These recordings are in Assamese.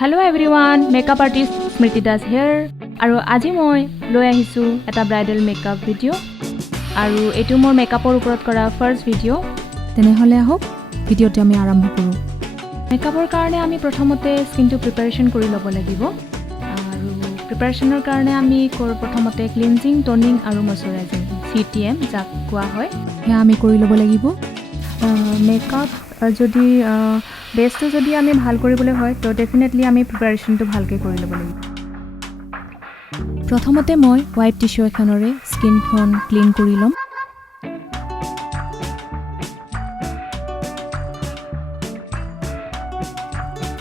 Hello everyone, makeup artist Smrity Das here. Aru aji moi loi ahisu eta bridal makeup video. Aru etu mor makeup or uporot kora first video. Tene hole ahok video ti ami arambho koru. Makeup or karone ami prothomote skin to preparation kori lobo lagibo. Aru preparation or karone ami kor prothomote cleansing, toning aru moisturizing CTM jak koa hoy. He ami kori lobo lagibo. Makeup jodi base to jodi ami bhal koribole hoy to definitely ami preparation to bhalke kori lobo lagibo. Prothomote moi wipe tissue ekhanore skin khon clean kori lom.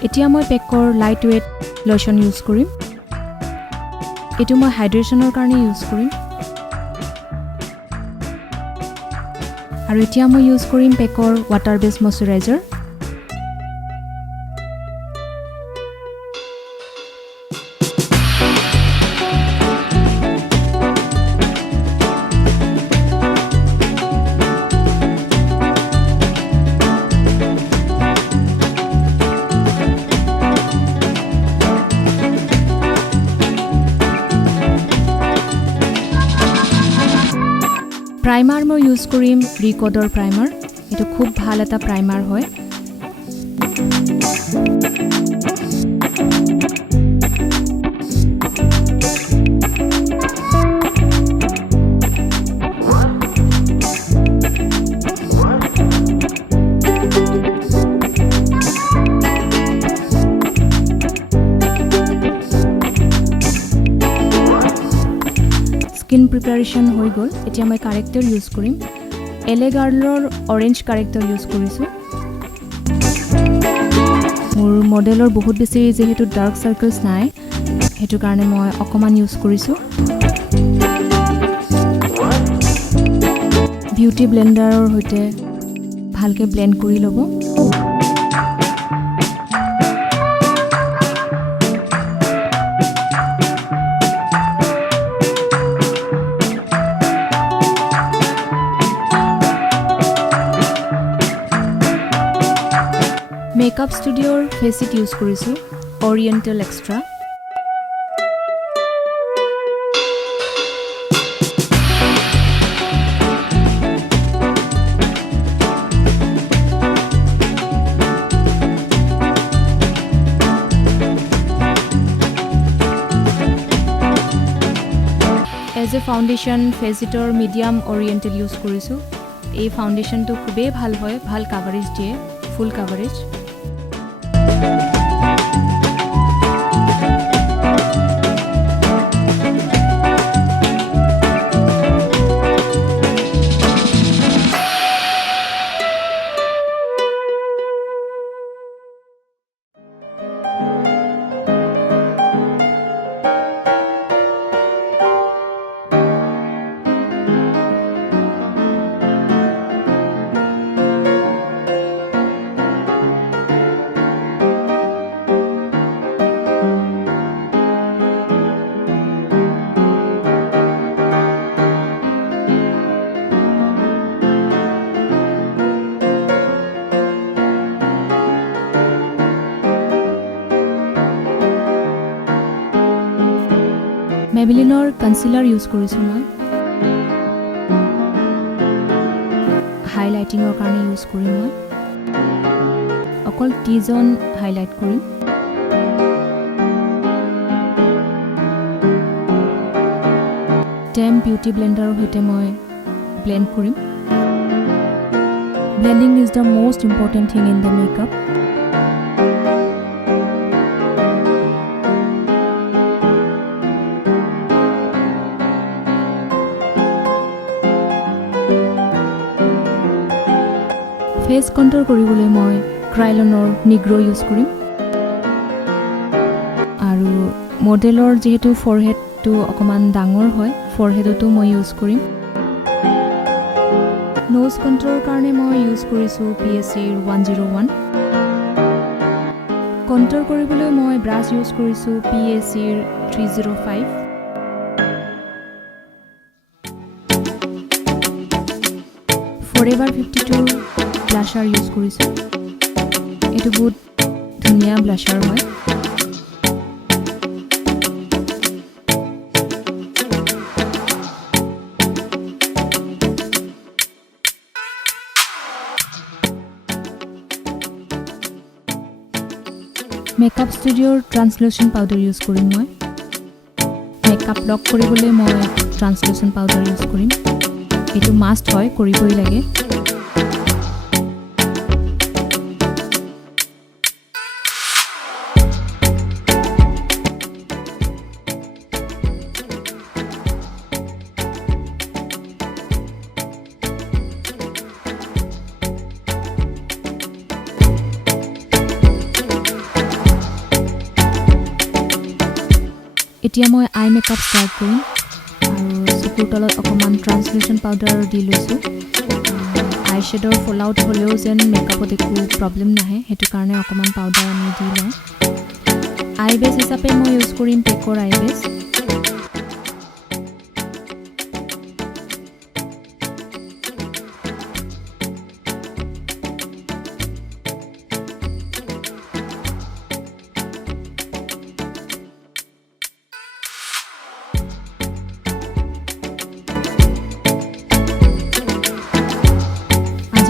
Etia moi Pekor lightweight lotion use korim. Etu moi hydration or karone use korim. Aru etia moi use korim Pekor water based moisturizer. Primer মই use korim Recodor primer. Eto khub bhal eta primer hoy. Skin preparation hoy gol etia moi corrector use korim LA Girlor orange corrector use korisu mor modelor bahut beshi jehetu dark circles nai hetu karone moi okoman use korisu beauty blender or hoite bhalke blend kori lobo Makeup Studio face it use korisu Oriental Extra As a foundation face it or medium Oriental use korisu ei foundation to khube bhal hoy bhal coverage die full coverage Maybelline concealer use korisu moi highlighting or karone use korim moi okol T-zone highlight korim Tem beauty blender hoite moi blend korim blending is the most important thing in the makeup Face contour koribole moi Krylonor Negro use korim aru modelor jehetu forehead to okoman dangor hoy forehead to moi use korim nose contour karone moi use korisu PSC 101 contour koribole moi brush use korisu PSC 305 Forever 52 blusher use korisu etu বহুত ধুনিয়া blusher হয় মেকআপ ষ্টুডিঅ'ৰ ট্ৰান্সলুচেণ্ট পাউডাৰ ইউজ কৰিম মই মেকআপ লক কৰিবলৈ মই ট্ৰান্সলুচেণ্ট পাউডাৰ ইউজ কৰিম এইটো মাষ্ট হয় কৰিবই লাগে এতিয়া মই আই মেকআপ ষ্টাৰ্ট কৰিম আৰু চকুৰ তলত অকণমান ট্ৰান্সলুচেণ্ট পাউডাৰ দি লৈছোঁ আই শ্বেডৰ ফল আউট হ'লেও যেন মেকআপত একো প্ৰব্লেম নাহে সেইটো কাৰণে অকণমান পাউডাৰ আমি দি লওঁ আই বেছ হিচাপে মই ইউজ কৰিম পেকৰ আই বেছ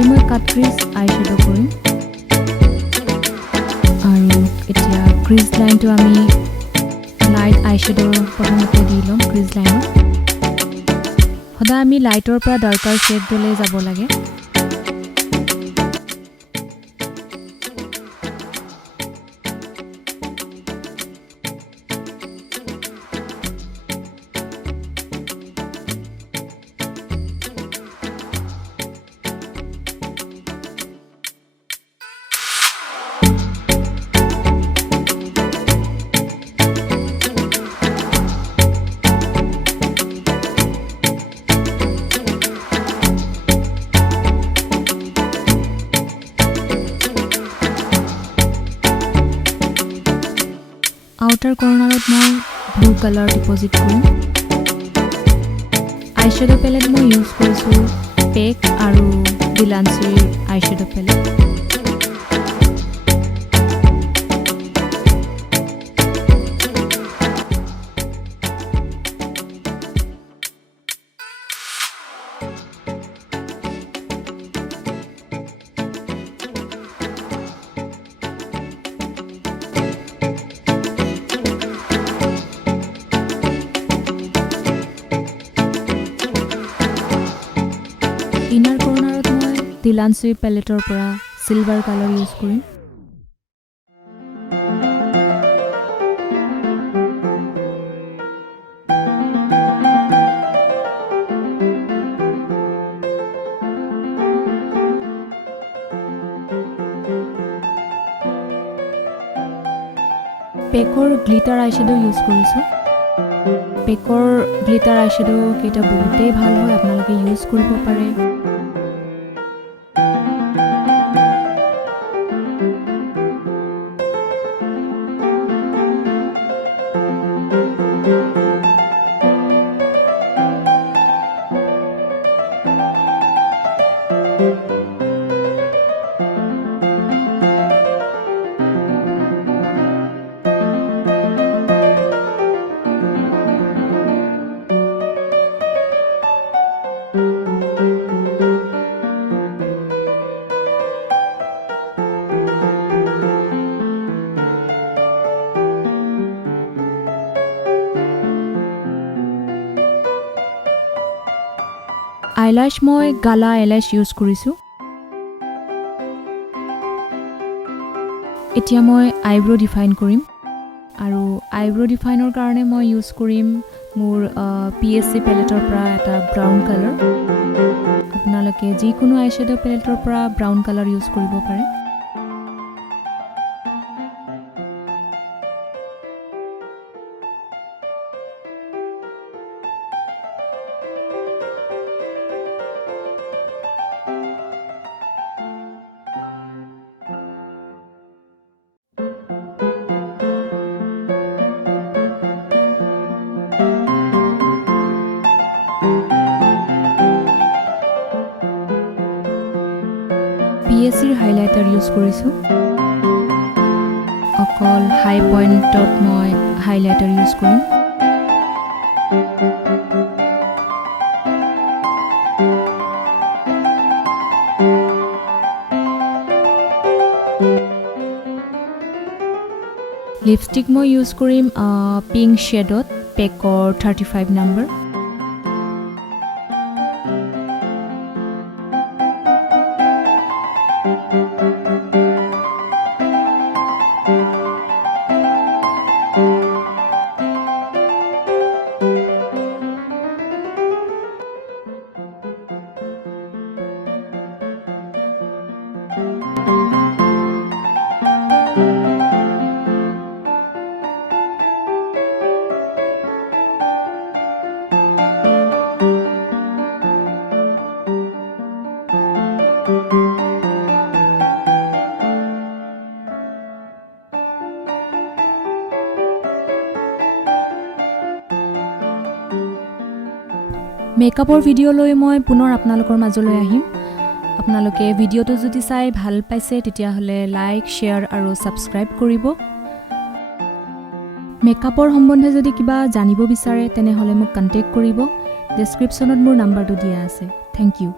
মই কাট ক্ৰিজ আই শ্বেডো কৰিম আৰু এতিয়া ক্ৰিজ লাইনটো আমি লাইট আই শ্বেডৰ প্ৰথমতে দি ল'ম ক্ৰিজ লাইনত সদায় আমি লাইটৰ পৰা ডাৰ্কাৰ শ্বেডলৈ যাব লাগে আউটাৰ কৰ্নাৰত মই ব্লু কালাৰ ডিপজিট কৰিম আই শ্বেডো পেলেট মই ইউজ কৰিছোঁ পেক আৰু ডিলাঞ্চিৰ আই শ্বেডো পেলেট ইনাৰ কৰ্নাৰত মই ডিলাঞ্চি পেলেটৰ পৰা চিলভাৰ কালাৰ ইউজ কৰিম পেকৰ গ্লিটাৰ আই শ্বেডো ইউজ কৰিছোঁ পেকৰ গ্লিটাৰ আই শ্বেডো কেইটা বহুতেই ভাল হয় আপোনালোকে ইউজ কৰিব পাৰে আইলাছ মই গালা আইলাছ ইউজ কৰিছোঁ এতিয়া মই আইব্ৰ' ডিফাইন কৰিম আৰু আইব্ৰ' ডিফাইনৰ কাৰণে মই ইউজ কৰিম মোৰ PSC পেলেটৰ পৰা এটা ব্ৰাউন কালাৰ আপোনালোকে যিকোনো আই শ্বেডো পেলেটৰ পৰা ব্ৰাউন কালাৰ ইউজ কৰিব পাৰে PSCৰ হাইলাইটাৰ ইউজ কৰিছোঁ অকল হাই পইণ্টত মই হাইলাইটাৰ ইউজ কৰিম লিপষ্টিক মই ইউজ কৰিম পিংক শ্বেডত পেকৰ 35 নম্বৰ। মেকআপৰ ভিডিঅ'লৈ মই পুনৰ আপোনালোকৰ মাজলৈ আহিম। আপোনালোকে ভিডিঅ'টো যদি চাই ভাল পাইছে তেতিয়াহ'লে লাইক, শ্বেয়াৰ আৰু ছাবস্ক্ৰাইব কৰিব। মেকআপৰ সম্বন্ধে যদি কিবা জানিব বিচাৰে তেনেহ'লে মোক কণ্টেক্ট কৰিব। ডেছক্ৰিপশ্যনত মোৰ নাম্বাৰটো দিয়া আছে। Thank U.